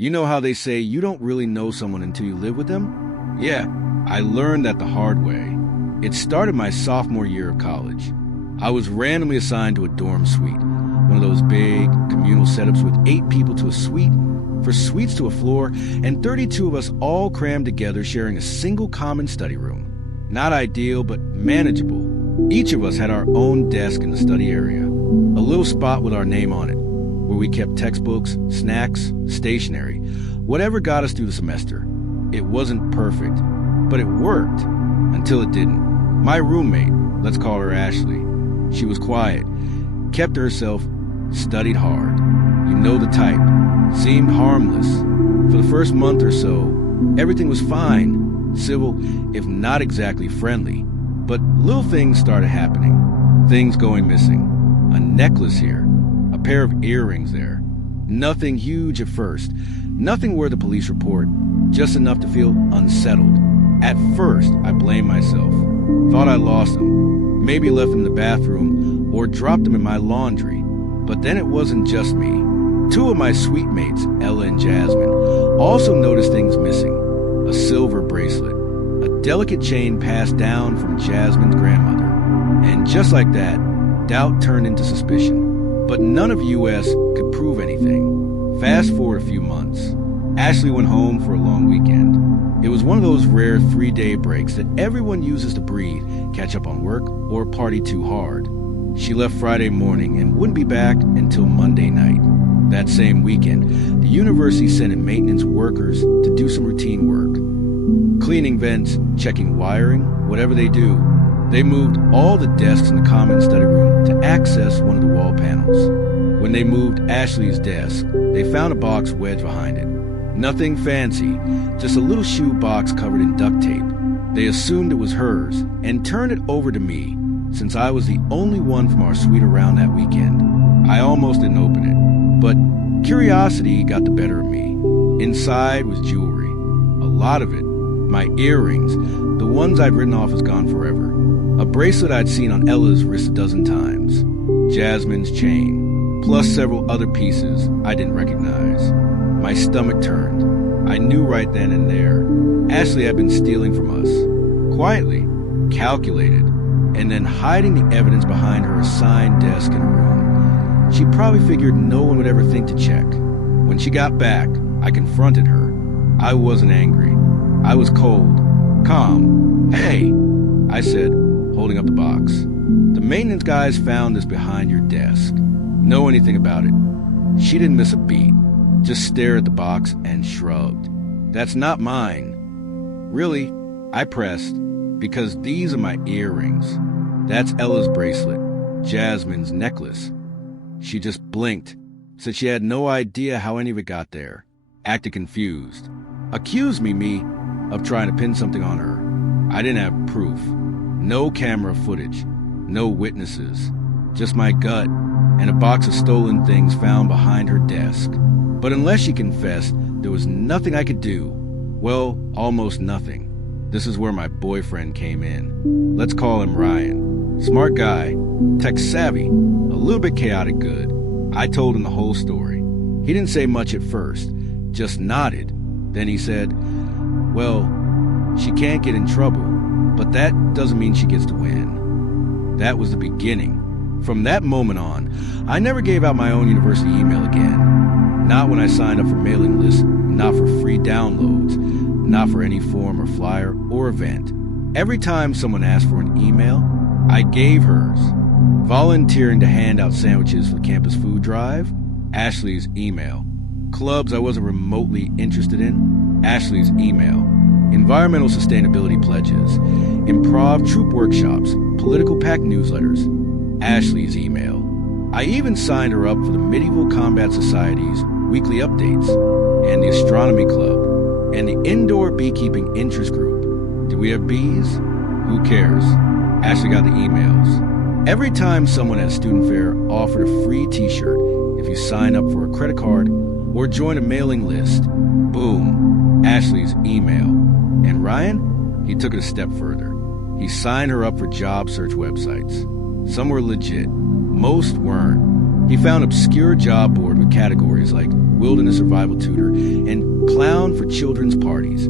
You know how they say you don't really know someone until you live with them? Yeah, I learned that the hard way. It started my sophomore year of college. I was randomly assigned to a dorm suite, one of those big communal setups with 8 people to a suite, for suites to a floor, and 32 of us all crammed together sharing a single common study room. Not ideal, but manageable. Each of us had our own desk in the study area, a little spot with our name on it, where we kept textbooks, snacks, stationery, whatever got us through the semester. It wasn't perfect, but it worked, until it didn't. My roommate, let's call her Ashley, she was quiet, kept to herself, studied hard. You know the type. Seemed harmless. For the first month or so, everything was fine, civil, if not exactly friendly. But little things started happening. Things going missing. A necklace here. A pair of earrings there. Nothing huge at first. Nothing worth a police report. Just enough to feel unsettled. At first, I blamed myself. Thought I lost them. Maybe left them in the bathroom or dropped them in my laundry. But then it wasn't just me. 2 of my suite mates, Ella and Jasmine, also noticed things missing. A silver bracelet. A delicate chain passed down from Jasmine's grandmother. And just like that, doubt turned into suspicion. But none of US could prove anything. Fast forward a few months. Ashley went home for a long weekend. It was one of those rare 3-day breaks that everyone uses to breathe, catch up on work, or party too hard. She left Friday morning and wouldn't be back until Monday night. That same weekend, the university sent in maintenance workers to do some routine work. Cleaning vents, checking wiring, whatever they do. They moved all the desks in the common study room to access one of the wall panels. When they moved Ashley's desk, they found a box wedged behind it. Nothing fancy, just a little shoe box covered in duct tape. They assumed it was hers and turned it over to me, since I was the only one from our suite around that weekend. I almost didn't open it. But curiosity got the better of me. Inside was jewelry. A lot of it. My earrings, the ones I'd written off as gone forever. A bracelet I'd seen on Ella's wrist a dozen times. Jasmine's chain. Plus several other pieces I didn't recognize. My stomach turned. I knew right then and there. Ashley had been stealing from us. Quietly. Calculated. And then hiding the evidence behind her assigned desk in a room. She probably figured no one would ever think to check. When she got back, I confronted her. I wasn't angry. I was cold, calm. Hey, I said, holding up the box. The maintenance guys found this behind your desk. Know anything about it? She didn't miss a beat. Just stared at the box and shrugged. That's not mine. Really, I pressed, because these are my earrings. That's Ella's bracelet, Jasmine's necklace. She just blinked, said she had no idea how any of it got there, acted confused, accused me of trying to pin something on her. I didn't have proof, no camera footage, no witnesses, just my gut and a box of stolen things found behind her desk. But unless she confessed, there was nothing I could do. Well, almost nothing. This is where my boyfriend came in. Let's call him Ryan. Smart guy, tech savvy, a little bit chaotic good. I told him the whole story. He didn't say much at first, just nodded. Then he said, well, she can't get in trouble, but that doesn't mean she gets to win. That was the beginning. From that moment on, I never gave out my own university email again. Not when I signed up for mailing lists, not for free downloads, not for any form or flyer or event. Every time someone asked for an email, I gave hers. Volunteering to hand out sandwiches for the campus food drive, Ashley's email. Clubs I wasn't remotely interested in, Ashley's email. Environmental sustainability pledges, improv troupe workshops, political PAC newsletters, Ashley's email. I even signed her up for the Medieval Combat Society's weekly updates, and the Astronomy Club, and the Indoor Beekeeping Interest Group. Did we have bees? Who cares? Ashley got the emails. Every time someone at Student Fair offered a free t-shirt if you sign up for a credit card or join a mailing list, boom, Ashley's email. And Ryan, he took it a step further. He signed her up for job search websites. Some were legit, most weren't. He found obscure job board with categories like wilderness survival tutor, and clown for children's parties.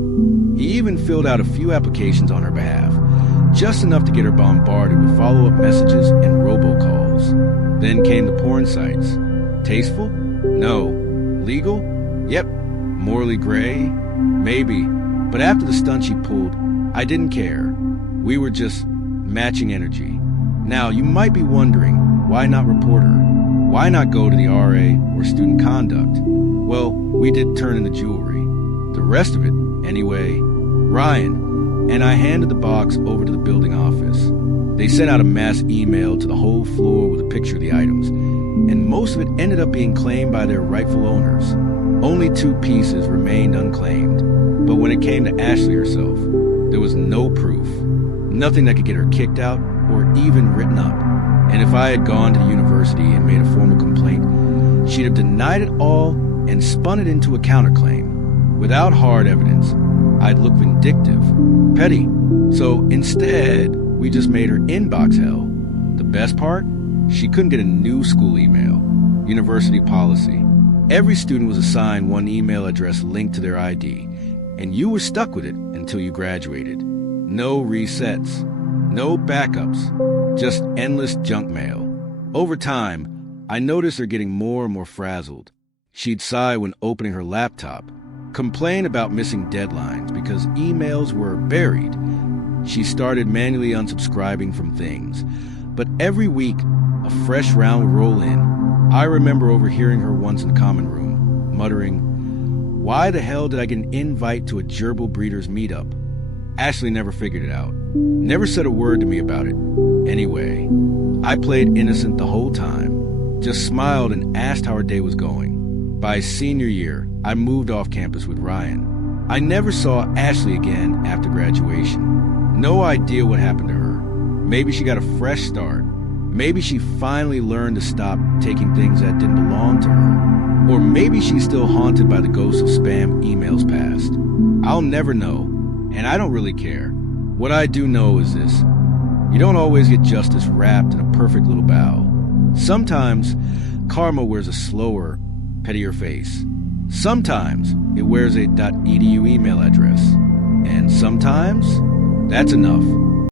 He even filled out a few applications on her behalf, just enough to get her bombarded with follow-up messages and robocalls. Then came the porn sites. Tasteful? No. Legal? Yep. Morally gray? Maybe. But after the stunt she pulled, I didn't care. We were just matching energy. Now, you might be wondering, why not report her? Why not go to the RA or student conduct? Well, we did turn in the jewelry. The rest of it, anyway. Ryan and I handed the box over to the building office. They sent out a mass email to the whole floor with a picture of the items, and most of it ended up being claimed by their rightful owners. Only 2 pieces remained unclaimed. But when it came to Ashley herself, there was no proof. Nothing that could get her kicked out or even written up. And if I had gone to the university and made a formal complaint, she'd have denied it all and spun it into a counterclaim. Without hard evidence, I'd look vindictive, petty. So instead, we just made her inbox hell. The best part? She couldn't get a new school email. University policy. Every student was assigned one email address linked to their ID, and you were stuck with it until you graduated. No resets, no backups, just endless junk mail. Over time, I noticed her getting more and more frazzled. She'd sigh when opening her laptop, complain about missing deadlines because emails were buried. She started manually unsubscribing from things. But every week, a fresh round would roll in. I remember overhearing her once in the common room, muttering, "Why the hell did I get an invite to a gerbil breeders meetup?" Ashley never figured it out. Never said a word to me about it. Anyway, I played innocent the whole time. Just smiled and asked how her day was going. By senior year, I moved off campus with Ryan. I never saw Ashley again after graduation. No idea what happened to her. Maybe she got a fresh start. Maybe she finally learned to stop taking things that didn't belong to her. Or maybe she's still haunted by the ghosts of spam emails past. I'll never know, and I don't really care. What I do know is this: you don't always get justice wrapped in a perfect little bow. Sometimes karma wears a slower, pettier face. Sometimes it wears a .edu email address. And sometimes that's enough.